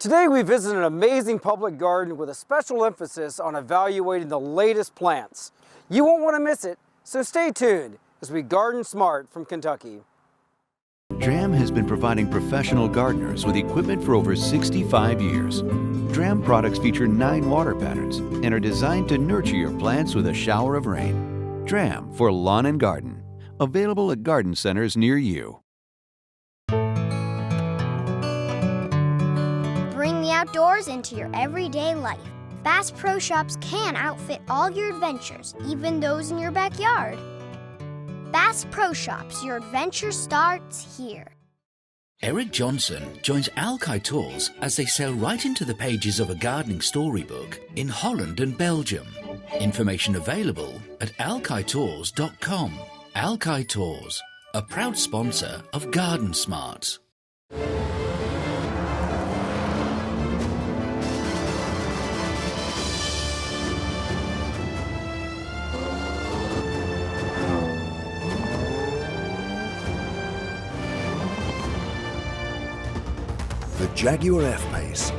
Today we visit an amazing public garden with a special emphasis on evaluating the latest plants. You won't want to miss it, so stay tuned as we garden smart from Kentucky. DRAM has been providing professional gardeners with equipment for over 65 years. DRAM products feature 9 water patterns and are designed to nurture your plants with a shower of rain. DRAM for lawn and garden. Available at garden centers near you. Bring the outdoors into your everyday life. Bass Pro Shops can outfit all your adventures, even those in your backyard. Bass Pro Shops, your adventure starts here. Eric Johnson joins Alki Tours as they sail right into the pages of a gardening storybook in Holland and Belgium. Information available at alkitours.com. Alki Tours, a proud sponsor of GardenSMART. The Jaguar F-Pace.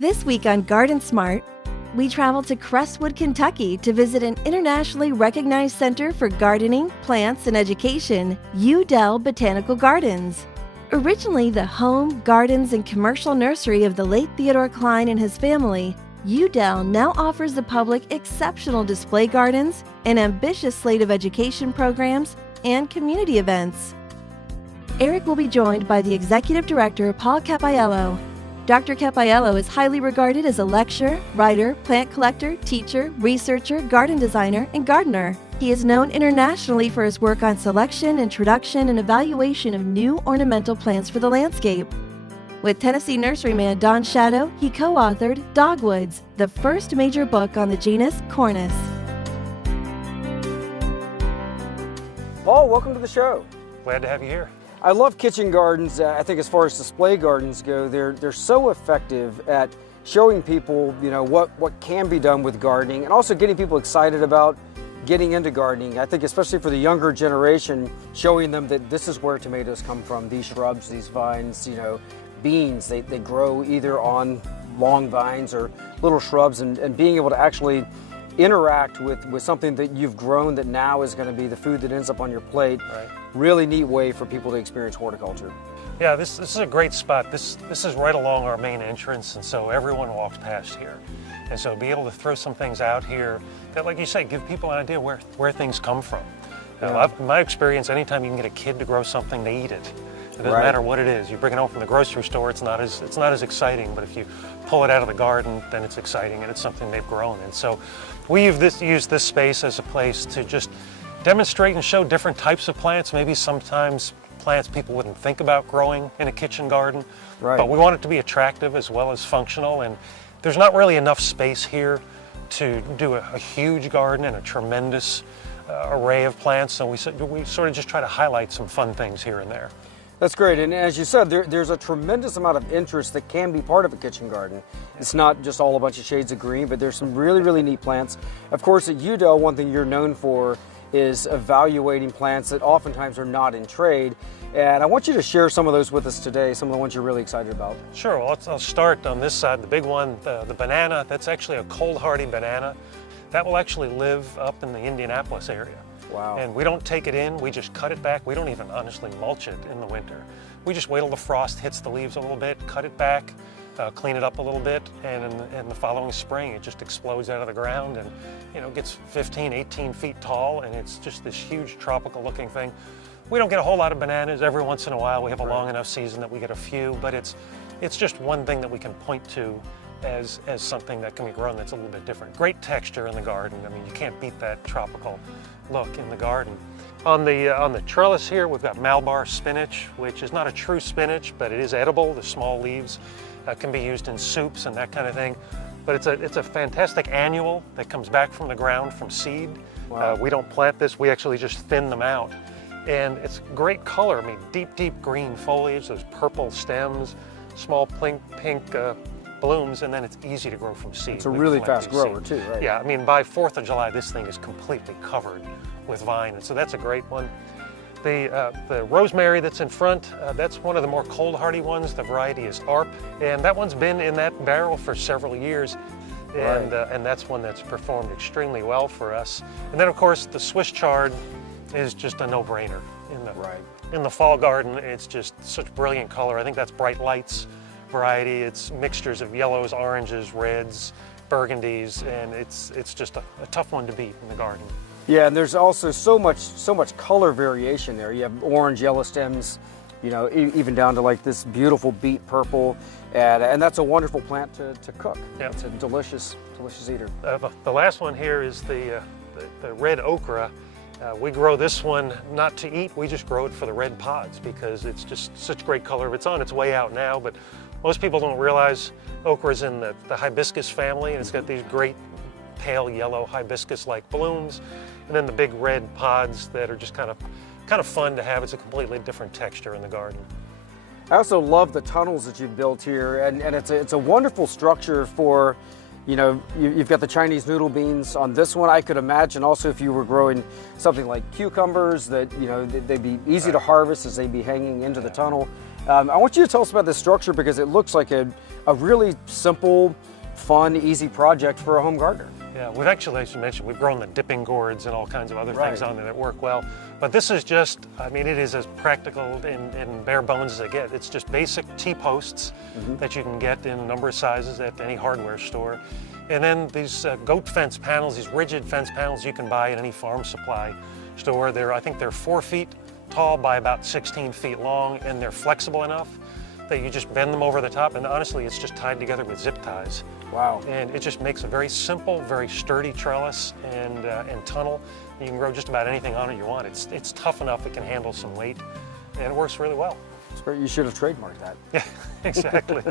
This week on GardenSMART, we travel to Crestwood, Kentucky to visit an internationally recognized center for gardening, plants, and education, Yew Dell Botanical Gardens. Originally the home, gardens, and commercial nursery of the late Theodore Klein and his family, Yew Dell now offers the public exceptional display gardens, an ambitious slate of education programs, and community events. Eric will be joined by the Executive Director, Paul Capaiello. Dr. Capaiello is highly regarded as a lecturer, writer, plant collector, teacher, researcher, garden designer, and gardener. He is known internationally for his work on selection, introduction, and evaluation of new ornamental plants for the landscape. With Tennessee nurseryman Don Shadow, he co-authored Dogwoods, the first major book on the genus Cornus. Paul, welcome to the show. Glad to have you here. I love kitchen gardens. I think as far as display gardens go, they're so effective at showing people, what can be done with gardening and also getting people excited about getting into gardening. I think especially for the younger generation, showing them that this is where tomatoes come from, these shrubs, these vines, beans, they grow either on long vines or little shrubs, and being able to actually interact with something that you've grown that now is going to be the food that ends up on your plate. Right. Really neat way for people to experience horticulture. Yeah, this is a great spot. This is right along our main entrance, and so everyone walks past here. And so be able to throw some things out here that, like you say, give people an idea where things come from. In my experience, anytime you can get a kid to grow something, they eat it. It doesn't matter what it is. You bring it home from the grocery store, it's not as exciting, but if you pull it out of the garden, then it's exciting and it's something they've grown. And so we've used this space as a place to just demonstrate and show different types of plants, maybe sometimes plants people wouldn't think about growing in a kitchen garden. Right. But we want it to be attractive as well as functional, and there's not really enough space here to do a huge garden and a tremendous array of plants, so we sort of just try to highlight some fun things here and there. That's great, and as you said, there's a tremendous amount of interest that can be part of a kitchen garden. It's not just all a bunch of shades of green, but there's some really, really neat plants. Of course, at Yew Dell, one thing you're known for is evaluating plants that oftentimes are not in trade, and I want you to share some of those with us today, some of the ones you're really excited about. Sure, well, I'll start on this side, the big one, the banana. That's actually a cold hardy banana. That will actually live up in the Indianapolis area. Wow. And we don't take it in, we just cut it back. We don't even honestly mulch it in the winter. We just wait till the frost hits the leaves a little bit, cut it back, clean it up a little bit, and in the following spring it just explodes out of the ground and gets 15, 18 feet tall, and it's just this huge tropical looking thing. We don't get a whole lot of bananas. Every once in a while we have a long enough season that we get a few, but it's just one thing that we can point to as something that can be grown that's a little bit different. Great texture in the garden. I mean, you can't beat that tropical look in the garden. On the trellis here, we've got Malabar spinach, which is not a true spinach, but it is edible. The small leaves can be used in soups and that kind of thing. But it's a fantastic annual that comes back from the ground from seed. Wow. We don't plant this, we actually just thin them out. And it's great color. I mean, deep green foliage, those purple stems, small pink blooms, and then it's easy to grow from seed. It's a really fast grower too, right? Yeah, I mean, by 4th of July, this thing is completely covered with vine, and so that's a great one. The rosemary that's in front, that's one of the more cold hardy ones. The variety is ARP, and that one's been in that barrel for several years, and that's one that's performed extremely well for us. And then, of course, the Swiss chard is just a no-brainer. In the fall garden, it's just such brilliant color. I think that's Bright Lights variety. It's mixtures of yellows, oranges, reds, burgundies, and it's just a tough one to beat in the garden. Yeah, and there's also so much color variation there. You have orange, yellow stems, you know, even down to like this beautiful beet purple, and that's a wonderful plant to cook. Yeah. It's a delicious eater. The last one here is the red okra. We grow this one not to eat, we just grow it for the red pods because it's just such great color. It's on its way out now, but most people don't realize okra is in the hibiscus family, and it's got these great pale yellow hibiscus-like blooms, and then the big red pods that are just kind of fun to have. It's a completely different texture in the garden. I also love the tunnels that you've built here, and it's a wonderful structure for, you know, you've got the Chinese noodle beans on this one. I could imagine also if you were growing something like cucumbers that, you know, they'd be easy to harvest as they'd be hanging into the tunnel. I want you to tell us about this structure because it looks like a really simple, fun, easy project for a home gardener. Yeah, we've actually, as you mentioned, we've grown the dipping gourds and all kinds of other things on there that work well. But this is just, I mean, it is as practical and bare bones as it gets. It's just basic T-posts that you can get in a number of sizes at any hardware store. And then these goat fence panels, these rigid fence panels you can buy at any farm supply store. I think they're 4 feet tall by about 16 feet long, and they're flexible enough that you just bend them over the top, and honestly, it's just tied together with zip ties. Wow. And it just makes a very simple, very sturdy trellis and tunnel. You can grow just about anything on it you want. It's tough enough, it can handle some weight, and it works really well. It's great. You should have trademarked that. Yeah, exactly.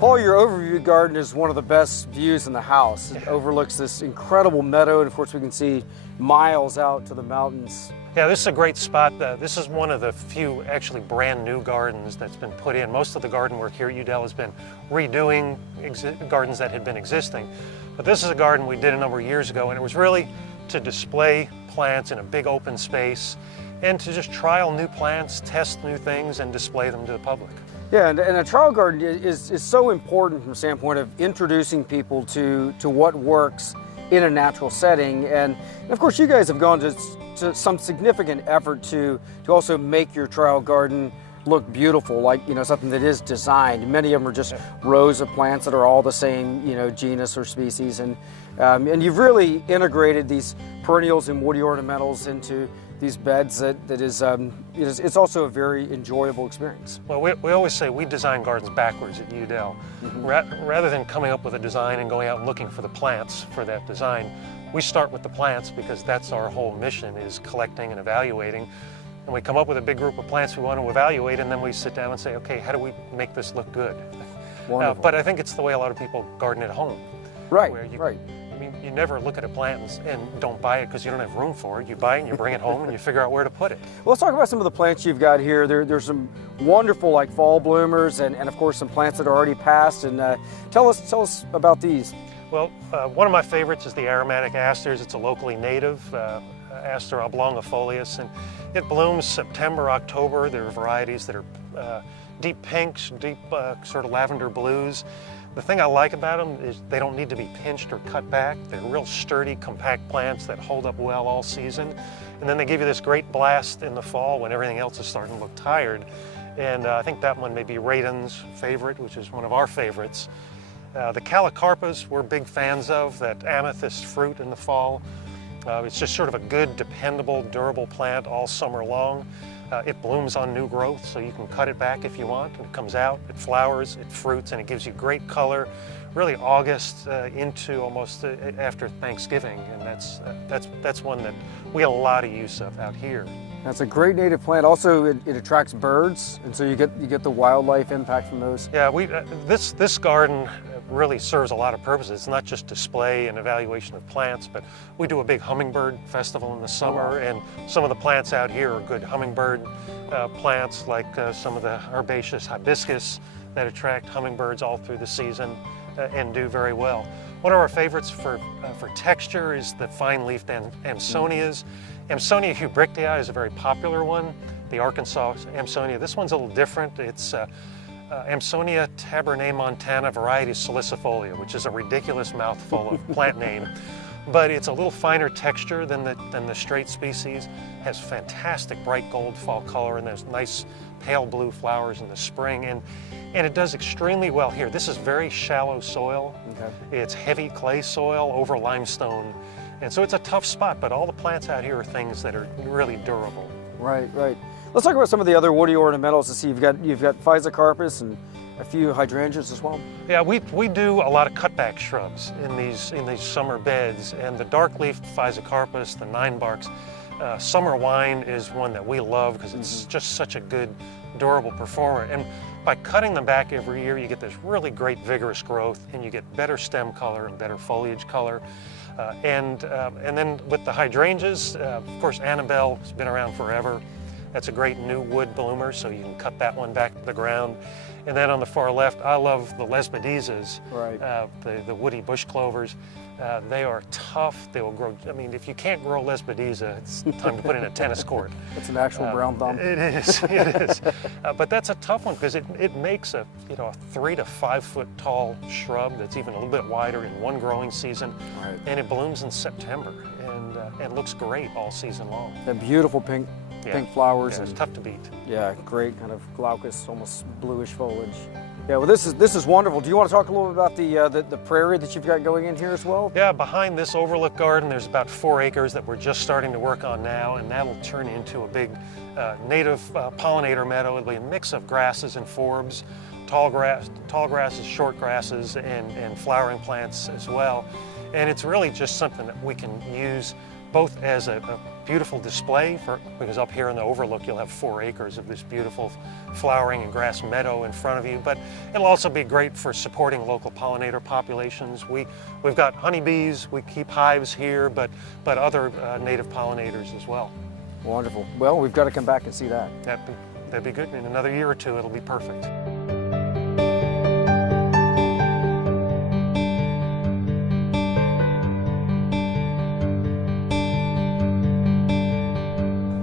Paul, your overview garden is one of the best views in the house. It overlooks this incredible meadow, and of course we can see miles out to the mountains. Yeah, this is a great spot. This is one of the few actually brand new gardens that's been put in. Most of the garden work here at Yew Dell has been redoing gardens that had been existing. But this is a garden we did a number of years ago, and it was really to display plants in a big open space and to just trial new plants, test new things, and display them to the public. Yeah, and a trial garden is so important from the standpoint of introducing people to what works in a natural setting. And of course, you guys have gone to some significant effort to also make your trial garden look beautiful, like, you know, something that is designed. Many of them are just rows of plants that are all the same, you know, genus or species. And you've really integrated these perennials and woody ornamentals into these beds that is, it's also a very enjoyable experience. Well, we always say we design gardens backwards at Yew Dell. Rather than coming up with a design and going out and looking for the plants for that design, we start with the plants because that's our whole mission, is collecting and evaluating. And we come up with a big group of plants we want to evaluate, and then we sit down and say, okay, how do we make this look good? But I think it's the way a lot of people garden at home. Right, right. I mean, you never look at a plant and don't buy it because you don't have room for it. You buy it and you bring it home and you figure out where to put it. Well, let's talk about some of the plants you've got here. There's some wonderful like fall bloomers and of course some plants that are already passed. And tell us about these. Well, one of my favorites is the aromatic asters. It's a locally native Aster oblongifolius, and it blooms September, October. There are varieties that are deep pinks, deep sort of lavender blues. The thing I like about them is they don't need to be pinched or cut back. They're real sturdy, compact plants that hold up well all season. And then they give you this great blast in the fall when everything else is starting to look tired. And I think that one may be Radon's favorite, which is one of our favorites. The calicarpas we're big fans of, that amethyst fruit in the fall. It's just sort of a good, dependable, durable plant all summer long. It blooms on new growth, so you can cut it back if you want. It comes out, it flowers, it fruits, and it gives you great color, really August into almost after Thanksgiving, and that's one that we get a lot of use of out here. That's a great native plant. Also, it attracts birds, and so you get the wildlife impact from those. Yeah, this garden really serves a lot of purposes. It's not just display and evaluation of plants, but we do a big hummingbird festival in the summer, and some of the plants out here are good hummingbird plants, like some of the herbaceous hibiscus that attract hummingbirds all through the season and do very well. One of our favorites for texture is the fine-leafed Amsonias. Amsonia hubrichtii is a very popular one, the Arkansas Amsonia. This one's a little different. It's Amsonia tabernaemontana variety salicifolia, which is a ridiculous mouthful of plant name, but it's a little finer texture than the straight species. Has fantastic bright gold fall color, and there's nice pale blue flowers in the spring, and it does extremely well here. This is very shallow soil. Okay. It's heavy clay soil over limestone, and so it's a tough spot, but all the plants out here are things that are really durable. Right, right. Let's talk about some of the other woody ornamentals to see. You've got physocarpus and a few hydrangeas as well. Yeah, we do a lot of cutback shrubs in these summer beds, and the dark-leafed physocarpus, the nine barks, summer wine is one that we love because it's just such a good, durable performer. And by cutting them back every year, you get this really great vigorous growth, and you get better stem color and better foliage color. And then with the hydrangeas, of course, Annabelle has been around forever. That's a great new wood bloomer, so you can cut that one back to the ground. And then on the far left, I love the Lesbedizas, right. The woody bush clovers. They are tough. They will grow. I mean, if you can't grow Lesbediza, it's time to put in a tennis court. It's an actual brown thumb. It is. It is. But that's a tough one because it makes a 3 to 5 foot tall shrub that's even a little bit wider in one growing season, right. And it blooms in September and looks great all season long. That beautiful pink flowers. Yeah, it's tough to beat. Yeah, great kind of glaucous, almost bluish foliage. Yeah, well, this is wonderful. Do you want to talk a little bit about the prairie that you've got going in here as well? Yeah, behind this overlook garden, there's about 4 acres that we're just starting to work on now, and that'll turn into a big native pollinator meadow. It'll be a mix of grasses and forbs, tall grasses, short grasses, and flowering plants as well. And it's really just something that we can use both as a beautiful display, because up here in the overlook you'll have 4 acres of this beautiful flowering and grass meadow in front of you, but it'll also be great for supporting local pollinator populations. We've got honeybees, we keep hives here, but other native pollinators as well. Wonderful. Well, we've got to come back and see that. That'd be good. In another year or two, it'll be perfect.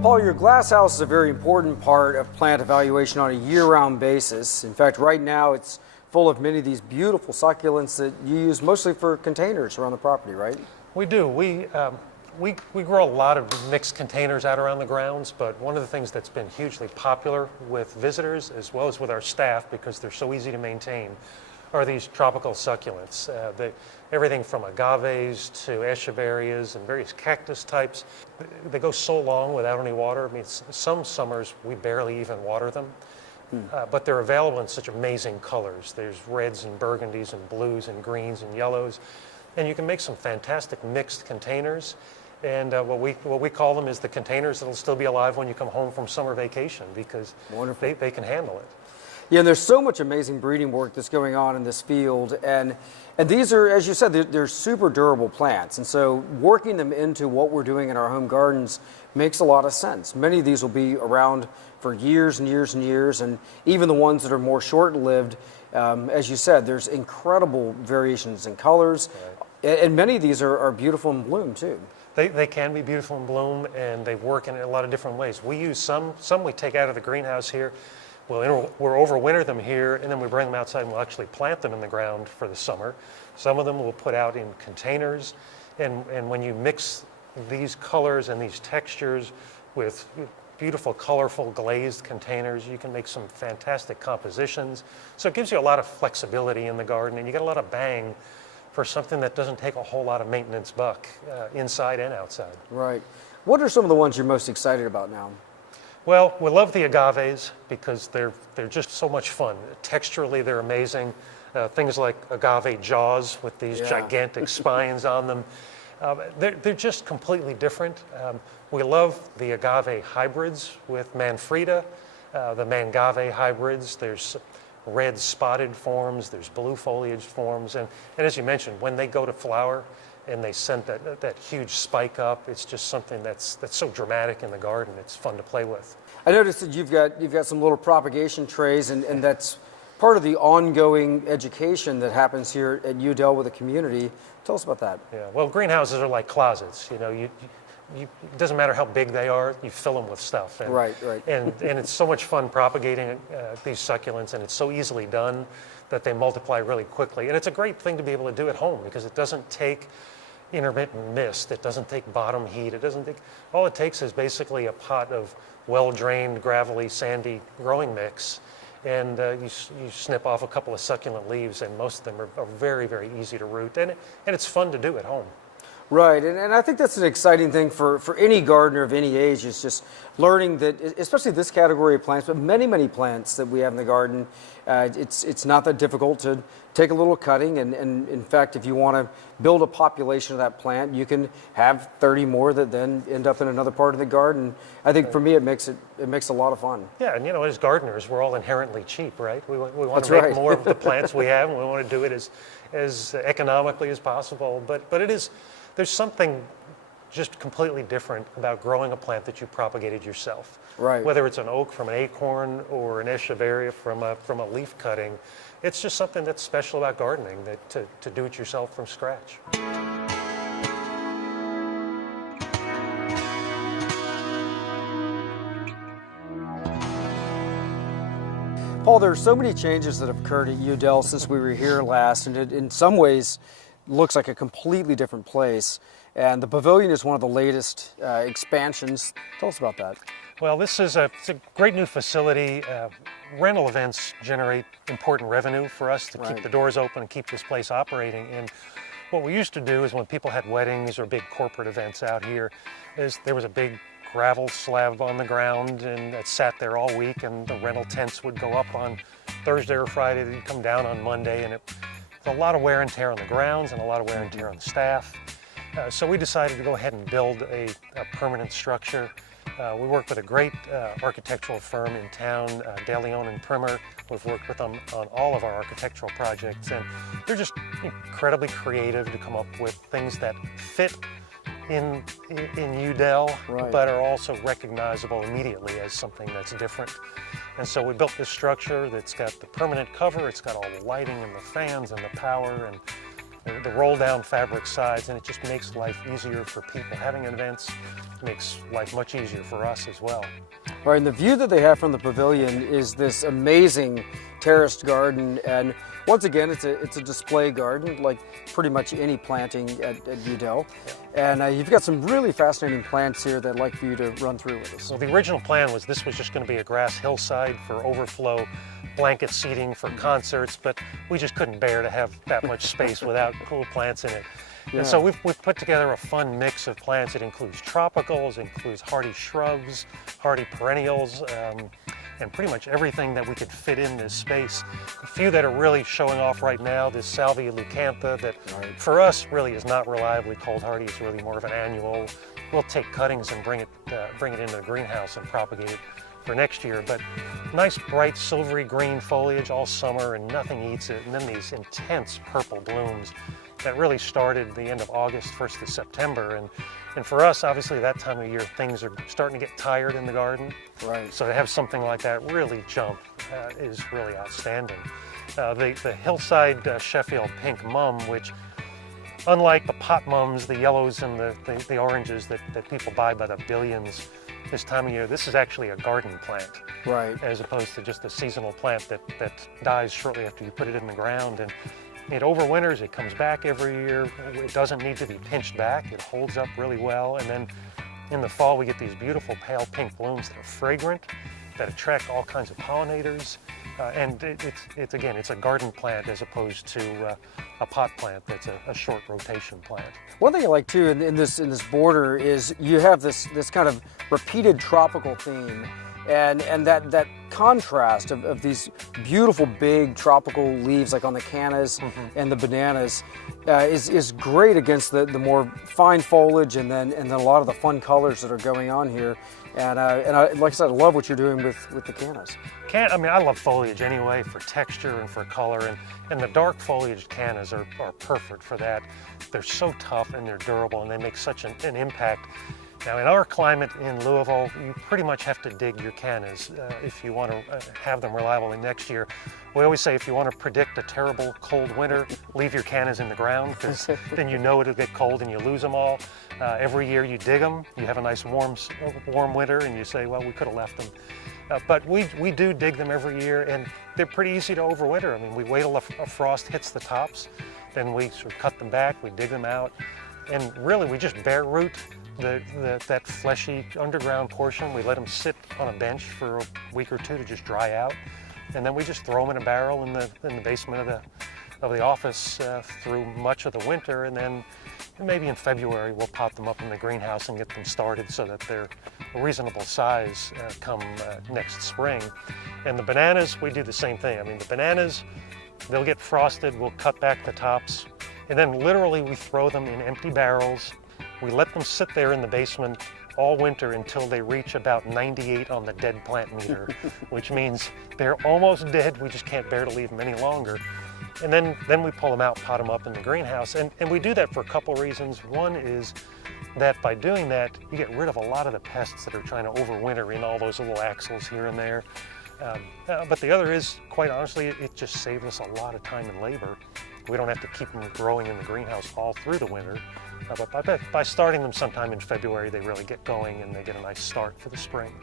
Paul, your glass house is a very important part of plant evaluation on a year-round basis. In fact, right now it's full of many of these beautiful succulents that you use mostly for containers around the property, right? We do. We grow a lot of mixed containers out around the grounds, but one of the things that's been hugely popular with visitors as well as with our staff, because they're so easy to maintain, are these tropical succulents. Everything from agaves to echeverrias and various cactus types. They go so long without any water. I mean, some summers we barely even water them, but they're available in such amazing colors. There's reds and burgundies and blues and greens and yellows, and you can make some fantastic mixed containers. And what we call them is the containers that'll still be alive when you come home from summer vacation, because they can handle it. Yeah, and there's so much amazing breeding work that's going on in this field, and these are, as you said, they're super durable plants, and so working them into what we're doing in our home gardens makes a lot of sense. Many of these will be around for years and years and years, and even the ones that are more short-lived, as you said, there's incredible variations in colors, and many of these are beautiful in bloom too. They can be beautiful in bloom, and they work in a lot of different ways. We use some we take out of the greenhouse here. We'll overwinter them here, and then we bring them outside and we'll actually plant them in the ground for the summer. Some of them we'll put out in containers, and when you mix these colors and these textures with beautiful, colorful, glazed containers, you can make some fantastic compositions. So it gives you a lot of flexibility in the garden, and you get a lot of bang for something that doesn't take a whole lot of maintenance buck inside and outside. Right. What are some of the ones you're most excited about now? Well, we love the agaves because they're just so much fun. Texturally, they're amazing. Things like agave jaws with these gigantic spines on them. They're just completely different. We love the agave hybrids with Manfreda, the Mangave hybrids. There's red spotted forms, there's blue foliage forms, and as you mentioned, when they go to flower and they send that huge spike up, it's just something that's so dramatic in the garden. It's fun to play with. I noticed that you've got some little propagation trays, and that's part of the ongoing education that happens here at Yew Dell with the community. Tell us about that. Yeah, well, greenhouses are like closets. You know, it doesn't matter how big they are, you fill them with stuff. And, right. And it's so much fun propagating these succulents, and it's so easily done that they multiply really quickly. And it's a great thing to be able to do at home because it doesn't take intermittent mist, it doesn't take bottom heat, all it takes is basically a pot of well-drained, gravelly, sandy growing mix, and you snip off a couple of succulent leaves, and most of them are very, very easy to root, and it's fun to do at home. Right, and I think that's an exciting thing for any gardener of any age, is just learning that, especially this category of plants, but many plants that we have in the garden, it's not that difficult to take a little cutting, and in fact, if you want to build a population of that plant, you can have 30 more that then end up in another part of the garden. I think for me, it makes a lot of fun. Yeah, and as gardeners, we're all inherently cheap, right? We want That's to make right. more of the plants we have, and we want to do it as economically as possible, but there's something just completely different about growing a plant that you propagated yourself. Right. Whether it's an oak from an acorn or an echeveria from a leaf cutting, it's just something that's special about gardening, that to do it yourself from scratch. Paul, there are so many changes that have occurred at Yew Dell since we were here last, and it, in some ways, looks like a completely different place. And the pavilion is one of the latest expansions. Tell us about that. Well, it's a great new facility. Rental events generate important revenue for us to keep the doors open and keep this place operating. And what we used to do is when people had weddings or big corporate events out here, there was a big gravel slab on the ground, and it sat there all week, and the rental tents would go up on Thursday or Friday. They'd come down on Monday, and a lot of wear and tear on the grounds and a lot of wear and tear on the staff. So we decided to go ahead and build a permanent structure. We work with a great architectural firm in town, De Leon and Primer. We've worked with them on all of our architectural projects, and they're just incredibly creative to come up with things that fit in Yew Dell, but are also recognizable immediately as something that's different. And so we built this structure that's got the permanent cover, it's got all the lighting and the fans and the power and the roll-down fabric sides, and it just makes life easier for people having events. It makes life much easier for us as well. Right, and the view that they have from the pavilion is this amazing terraced garden, and once again, it's a display garden, like pretty much any planting at Yew Dell. And you've got some really fascinating plants here that I'd like for you to run through with us. Well, the original plan was this was just going to be a grass hillside for overflow blanket seating for concerts, but we just couldn't bear to have that much space without cool plants in it. And so we've put together a fun mix of plants. It includes tropicals, it includes hardy shrubs, hardy perennials, and pretty much everything that we could fit in this space. A few that are really showing off right now, this Salvia leucantha that for us really is not reliably cold hardy. It's really more of an annual. We'll take cuttings and bring it into the greenhouse and propagate it for next year. But nice bright silvery green foliage all summer and nothing eats it. And then these intense purple blooms that really started the end of August, 1st of September. And for us, obviously, that time of year, things are starting to get tired in the garden. Right. So to have something like that really jump is really outstanding. The hillside Sheffield pink mum, which unlike the pot mums, the yellows and the oranges that people buy by the billions this time of year, this is actually a garden plant. Right. As opposed to just a seasonal plant that dies shortly after you put it in the ground. And it overwinters, it comes back every year. It doesn't need to be pinched back. It holds up really well. And then in the fall, we get these beautiful pale pink blooms that are fragrant, that attract all kinds of pollinators. And it's again, it's a garden plant as opposed to a pot plant that's a short rotation plant. One thing I like too in this border is you have this kind of repeated tropical theme, and that contrast of these beautiful big tropical leaves like on the cannas and the bananas is great against the more fine foliage and then a lot of the fun colors that are going on here. And I, like I said, I love what you're doing with the cannas. I mean, I love foliage anyway for texture and for color, and the dark foliage cannas are perfect for that. They're so tough and they're durable and they make such an impact. Now, in our climate in Louisville, you pretty much have to dig your cannas if you want to have them reliably next year. We always say if you want to predict a terrible cold winter, leave your cannas in the ground, because then you know it'll get cold and you lose them all. Every year you dig them, you have a nice warm winter, and you say, well, we could have left them. But we do dig them every year, and they're pretty easy to overwinter. I mean, we wait till a frost hits the tops, then we sort of cut them back, we dig them out, and really we just bare root that fleshy underground portion. We let them sit on a bench for a week or two to just dry out, and then we just throw them in a barrel in the basement of the office through much of the winter, and then maybe in February we'll pot them up in the greenhouse and get them started so that they're a reasonable size come next spring. And the bananas, we do the same thing. I mean, the bananas, they'll get frosted, we'll cut back the tops, and then literally we throw them in empty barrels. We let them sit there in the basement all winter until they reach about 98 on the dead plant meter, which means they're almost dead. We just can't bear to leave them any longer. And then we pull them out, pot them up in the greenhouse. And we do that for a couple reasons. One is that by doing that, you get rid of a lot of the pests that are trying to overwinter in all those little axles here and there. But the other is, quite honestly, it just saves us a lot of time and labor. We don't have to keep them growing in the greenhouse all through the winter. But by starting them sometime in February, they really get going and they get a nice start for the spring.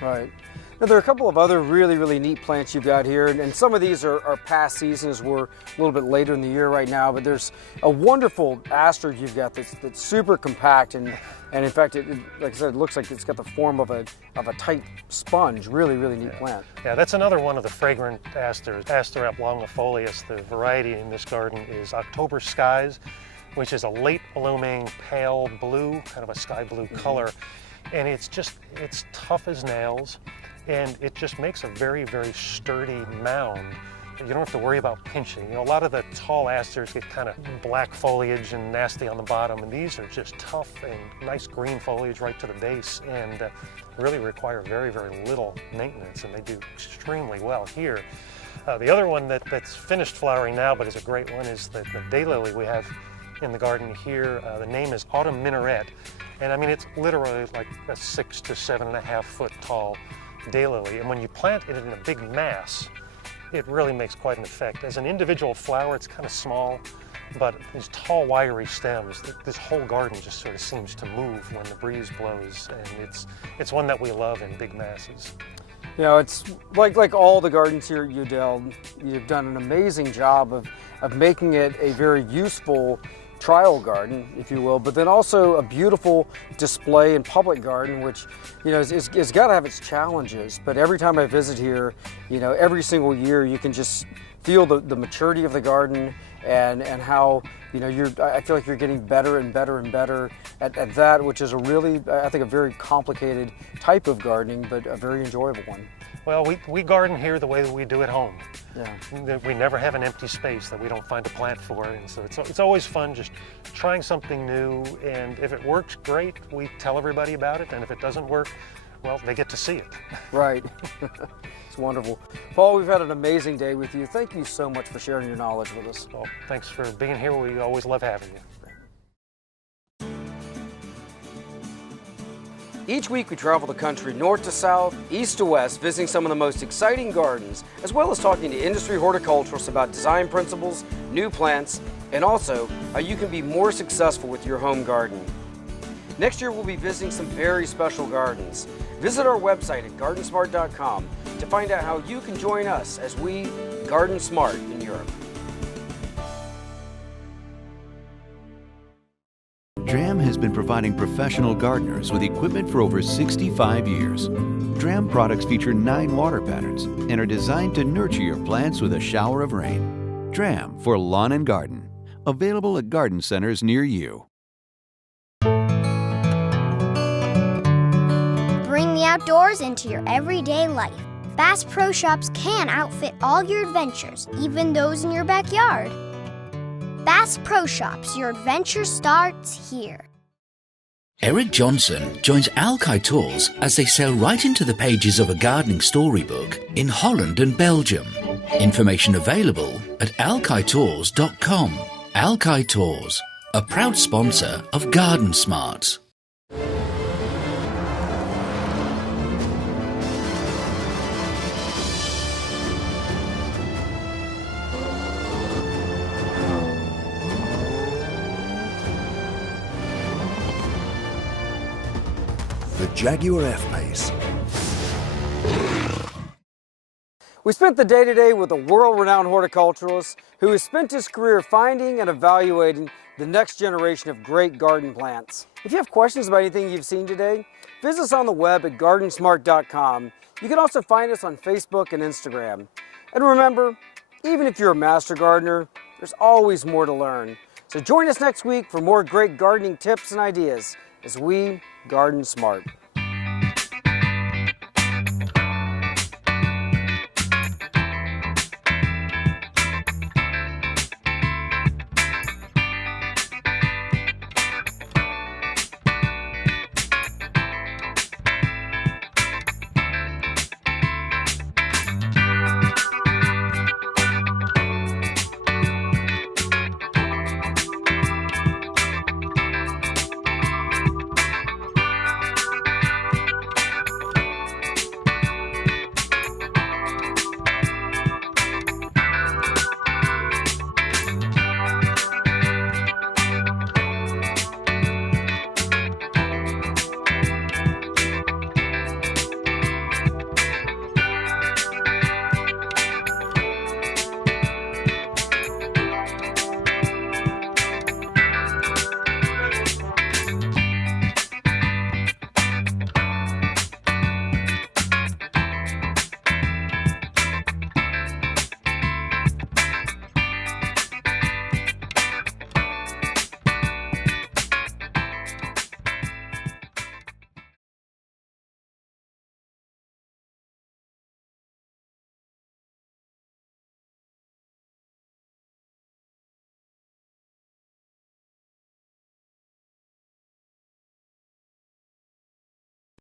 Right. Now, there are a couple of other really neat plants you've got here, and some of these are past seasons. We're a little bit later in the year right now, but there's a wonderful aster you've got that's super compact, and in fact, like I said, it looks like it's got the form of a tight sponge. Really neat plant. Yeah, that's another one of the fragrant asters. Aster longifolius, the variety in this garden is October Skies, which is a late blooming pale blue, kind of a sky blue color. And it's tough as nails, and it just makes a very sturdy mound. You don't have to worry about pinching. You know, a lot of the tall asters get kind of black foliage and nasty on the bottom, and these are just tough and nice green foliage right to the base, and really require very little maintenance, and they do extremely well here. The other one that's finished flowering now, but is a great one, is the daylily we have in the garden here. The name is Autumn Minaret. And I mean, it's literally like a 6 to 7.5 foot tall daylily. And when you plant it in a big mass, it really makes quite an effect. As an individual flower, it's kind of small, but these tall, wiry stems, this whole garden just sort of seems to move when the breeze blows. And it's one that we love in big masses. You know, it's like all the gardens here at Yew Dell, you've done an amazing job of making it a very useful trial garden, if you will, but then also a beautiful display and public garden, which, you know, it's got to have its challenges. But every time I visit here, you know, every single year, you can just feel the maturity of the garden and how, you know, I feel like you're getting better and better at that, which is a really, I think, a very complicated type of gardening, but a very enjoyable one. Well, we garden here the way that we do at home. Yeah. We never have an empty space that we don't find a plant for, and so it's always fun just trying something new, and if it works, great, we tell everybody about it, and if it doesn't work, well, they get to see it. Right. It's wonderful. Paul, we've had an amazing day with you. Thank you so much for sharing your knowledge with us. Well, thanks for being here. We always love having you. Each week we travel the country north to south, east to west, visiting some of the most exciting gardens, as well as talking to industry horticulturalists about design principles, new plants, and also how you can be more successful with your home garden. Next year we'll be visiting some very special gardens. Visit our website at GardenSMART.com to find out how you can join us as we garden smart in Europe. Dram has been providing professional gardeners with equipment for over 65 years. Dram products feature 9 water patterns and are designed to nurture your plants with a shower of rain. Dram for lawn and garden. Available at garden centers near you. Bring the outdoors into your everyday life. Bass Pro Shops can outfit all your adventures, even those in your backyard. Bass Pro Shops, your adventure starts here. Eric Johnson joins Alki Tours as they sail right into the pages of a gardening storybook in Holland and Belgium. Information available at alkitours.com. Alki Tours, a proud sponsor of GardenSMART. The Jaguar F-Pace. We spent the day today with a world-renowned horticulturalist who has spent his career finding and evaluating the next generation of great garden plants. If you have questions about anything you've seen today, visit us on the web at GardenSMART.com. You can also find us on Facebook and Instagram. And remember, even if you're a master gardener, there's always more to learn. So join us next week for more great gardening tips and ideas as we garden smart.